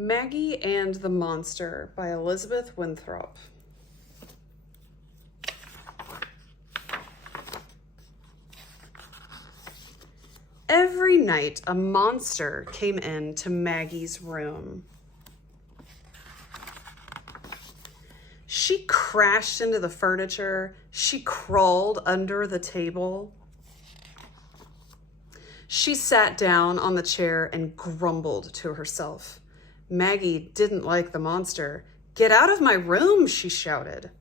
Maggie and the Monster by Elizabeth Winthrop. Every night, a monster came into Maggie's room. She crashed into the furniture. She crawled under the table. She sat down on the chair and grumbled to herself. Maggie didn't like the monster. "Get out of my room," she shouted.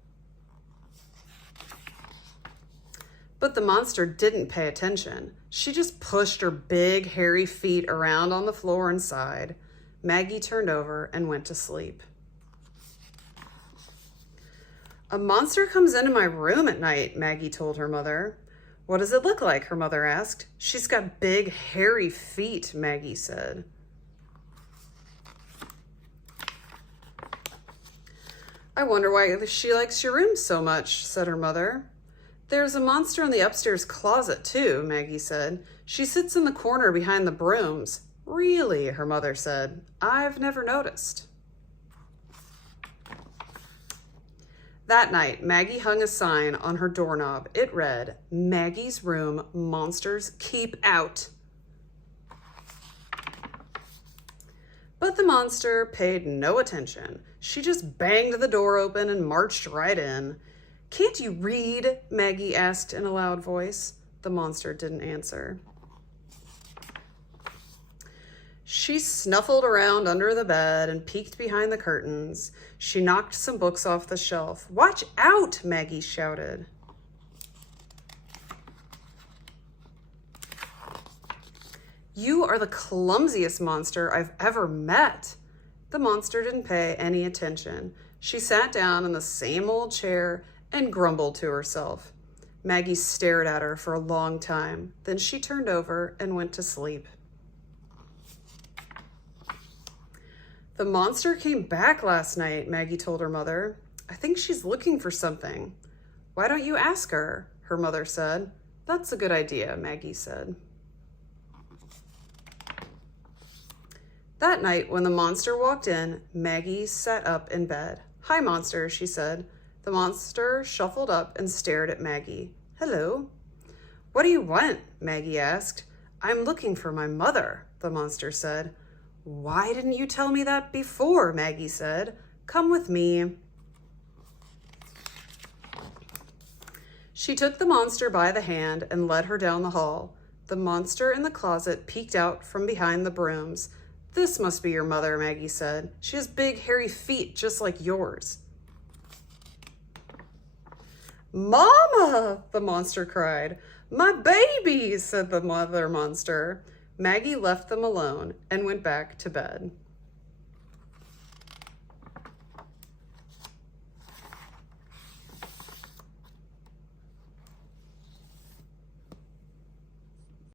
But the monster didn't pay attention. She just pushed her big, hairy feet around on the floor and sighed. Maggie turned over and went to sleep. "A monster comes into my room at night," Maggie told her mother. "What does it look like?" her mother asked. "She's got big, hairy feet," Maggie said. "I wonder why she likes your room so much," said her mother. "There's a monster in the upstairs closet, too," Maggie said. "She sits in the corner behind the brooms." "Really?" her mother said. "I've never noticed." That night, Maggie hung a sign on her doorknob. It read, "Maggie's room, monsters keep out." But the monster paid no attention. She just banged the door open and marched right in. "Can't you read?" Maggie asked in a loud voice. The monster didn't answer. She snuffled around under the bed and peeked behind the curtains. She knocked some books off the shelf. "Watch out!" Maggie shouted. "You are the clumsiest monster I've ever met." The monster didn't pay any attention. She sat down in the same old chair and grumbled to herself. Maggie stared at her for a long time. Then she turned over and went to sleep. "The monster came back last night," Maggie told her mother. "I think she's looking for something." "Why don't you ask her?" her mother said. "That's a good idea," Maggie said. That night, when the monster walked in, Maggie sat up in bed. "Hi, monster," she said. The monster shuffled up and stared at Maggie. "Hello." "What do you want?" Maggie asked. "I'm looking for my mother," the monster said. "Why didn't you tell me that before?" Maggie said. "Come with me." She took the monster by the hand and led her down the hall. The monster in the closet peeked out from behind the brooms. "This must be your mother," Maggie said. "She has big, hairy feet just like yours." "Mama!" the monster cried. "My babies!" said the mother monster. Maggie left them alone and went back to bed.